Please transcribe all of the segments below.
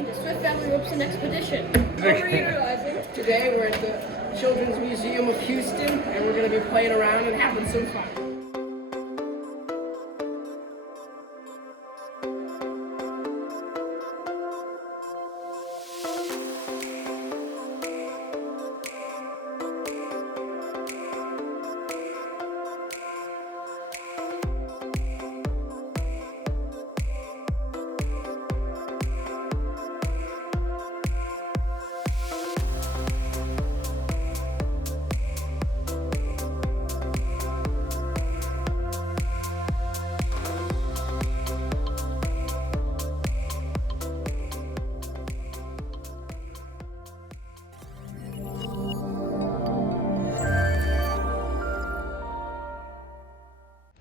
welcome to Swift Family Robeson Expedition. How are you, Isaac? Today we're at the Children's Museum of Houston, and we're going to be playing around and having some fun.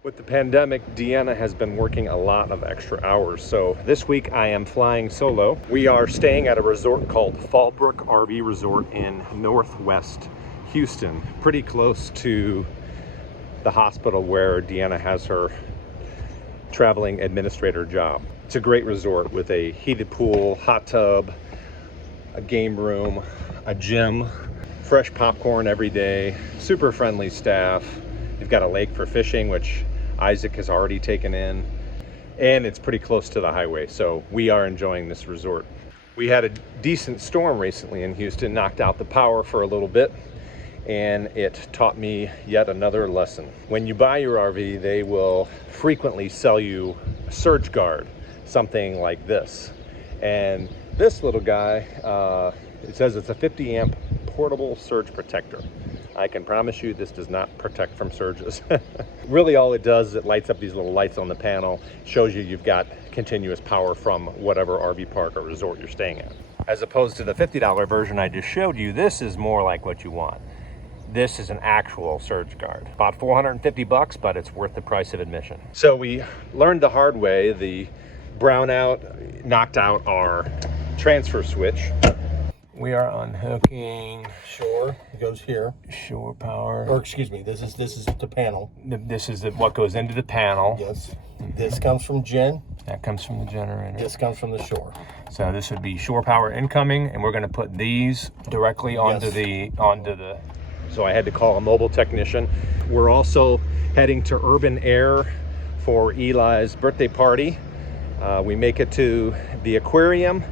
With the pandemic, Deanna has been working a lot of extra hours, so this week I am flying solo. We are staying at a resort called Fallbrook RV Resort in Northwest Houston, pretty close to the hospital where Deanna has her traveling administrator job. It's a great resort with a heated pool, hot tub, a game room, a gym, fresh popcorn every day, super friendly staff. You've got a lake for fishing, which Isaac has already taken in, and it's pretty close to the highway, so we are enjoying this resort. We had a decent storm recently in Houston, knocked out the power for a little bit, and it taught me yet another lesson. When you buy your RV, they will frequently sell you a surge guard, something like this. And this little guy, it says it's a 50 amp portable surge protector. I can promise you this does not protect from surges. Really all it does is it lights up these little lights on the panel, shows you you've got continuous power from whatever RV park or resort you're staying at. As opposed to the $50 version I just showed you, this is more like what you want. This is an actual surge guard. About 450 bucks, but it's worth the price of admission. So we learned the hard way. The brownout knocked out our transfer switch. We are unhooking Shore, it goes here. shore power. Or excuse me, this is the panel. This is what goes into the panel. Yes. This comes from Jen. That comes from the generator. This comes from the shore. So this would be shore power incoming, and we're going to put these directly onto Yes. the. So I had to call a mobile technician. We're also heading to Urban Air for Eli's birthday party. We make it to the aquarium,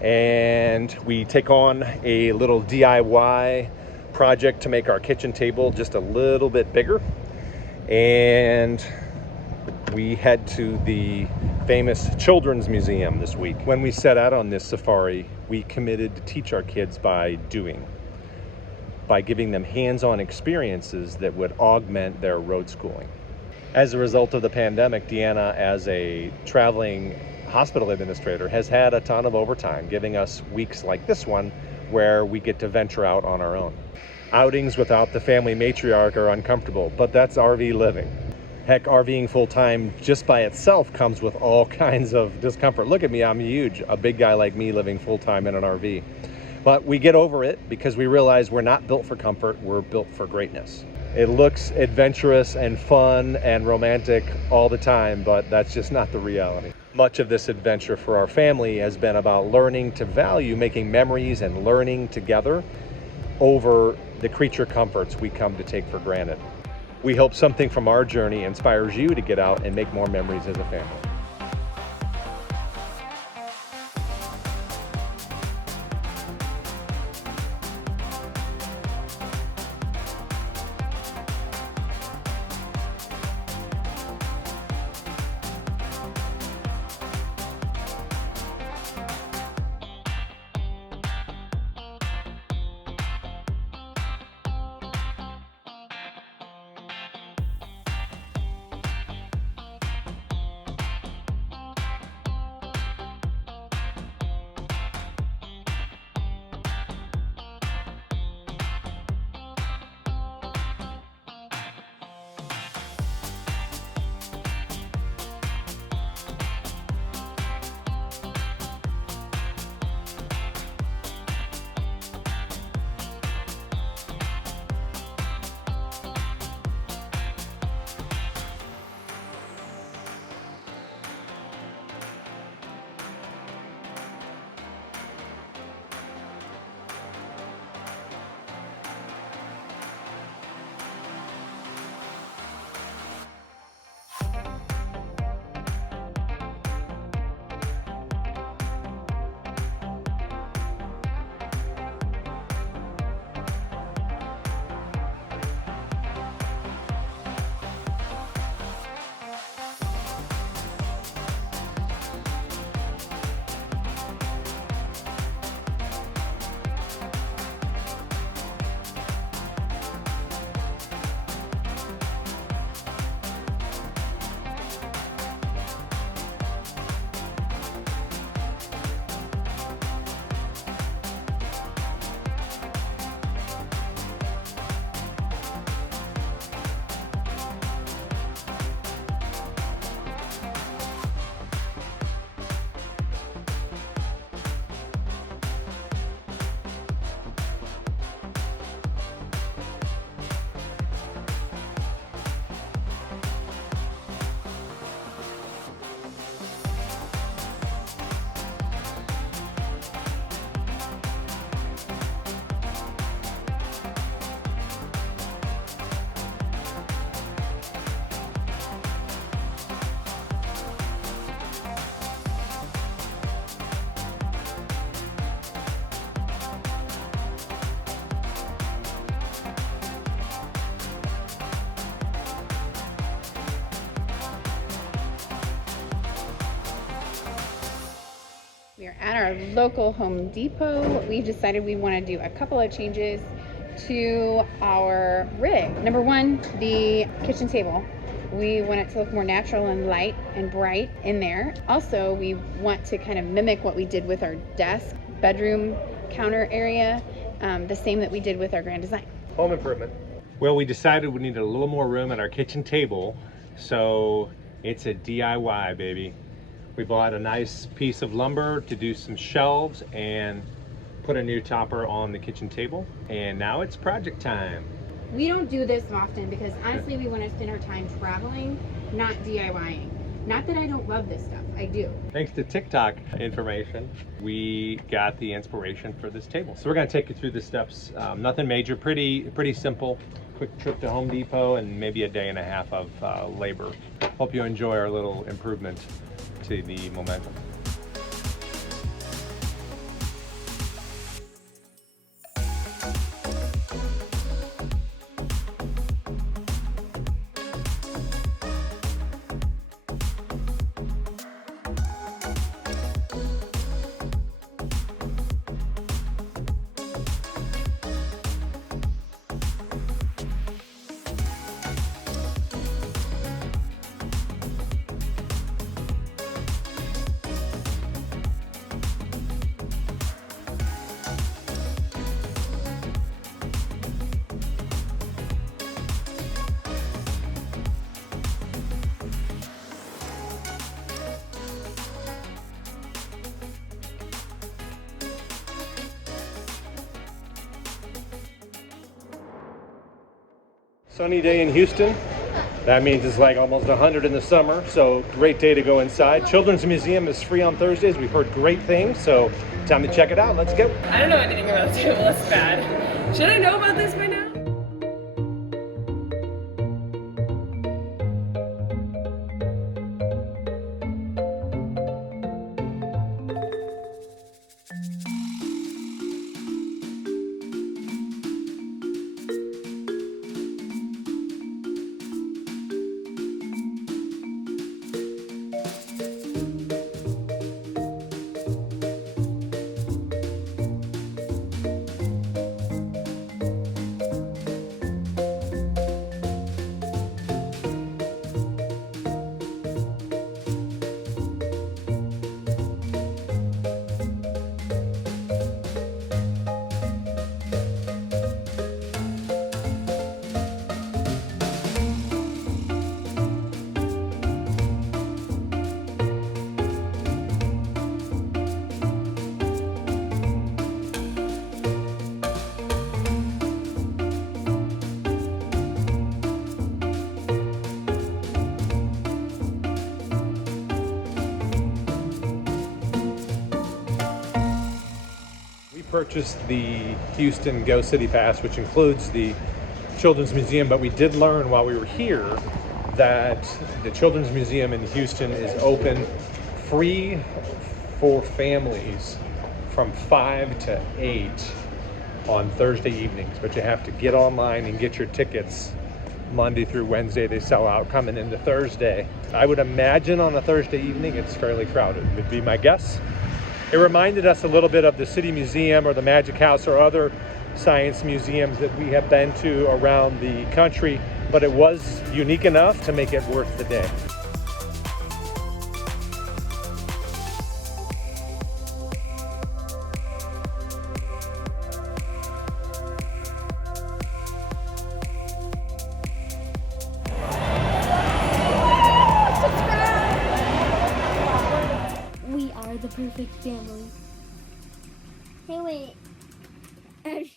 and we take on a little DIY project to make our kitchen table just a little bit bigger. And we head to the famous Children's Museum this week. When we set out on this safari, we committed to teach our kids by doing, by giving them hands-on experiences that would augment their road schooling. As a result of the pandemic, Deanna, as a traveling hospital administrator, has had a ton of overtime, giving us weeks like this one where we get to venture out on our own. Outings without the family matriarch are uncomfortable, but that's RV living. Heck, RVing full-time just by itself comes with all kinds of discomfort. Look at me, I'm huge, a big guy like me living full-time in an RV. But we get over it because we realize we're not built for comfort, we're built for greatness. It looks adventurous and fun and romantic all the time, but that's just not the reality. Much of this adventure for our family has been about learning to value making memories and learning together over the creature comforts we come to take for granted. We hope something from our journey inspires you to get out and make more memories as a family. We're at our local Home Depot. We've decided we want to do a couple of changes to our rig. Number one, the kitchen table. We want it to look more natural and light and bright in there. Also, we want to kind of mimic what we did with our desk, bedroom, counter area, the same that we did with our Grand Design. Home improvement. Well, we decided we needed a little more room at our kitchen table, so it's a DIY, baby. We bought a nice piece of lumber to do some shelves and put a new topper on the kitchen table, and now it's project time. We don't do this often because honestly we want to spend our time traveling, not DIYing. Not that I don't love this stuff, I do. Thanks to TikTok information, we got the inspiration for this table. So we're gonna take you through the steps. Nothing major, pretty simple. Quick trip to Home Depot and maybe a day and a half of labor. Hope you enjoy our little improvement to the momentum. Sunny day in Houston. That means it's like almost 100 in the summer, so great day to go inside. Children's Museum is free on Thursdays. We've heard great things, so time to check it out. Let's go. I don't know anything about the table. That's bad. Should I know about this by now? Purchased the Houston Go City Pass, which includes the Children's Museum, but we did learn while we were here that the Children's Museum in Houston is open free for families from 5 to 8 on Thursday evenings, but you have to get online and get your tickets Monday through Wednesday. They sell out coming into Thursday. I would imagine on a Thursday evening it's fairly crowded, would be my guess. It reminded us a little bit of the City Museum or the Magic House or other science museums that we have been to around the country, but it was unique enough to make it worth the day. We are the perfect family. Hey, wait.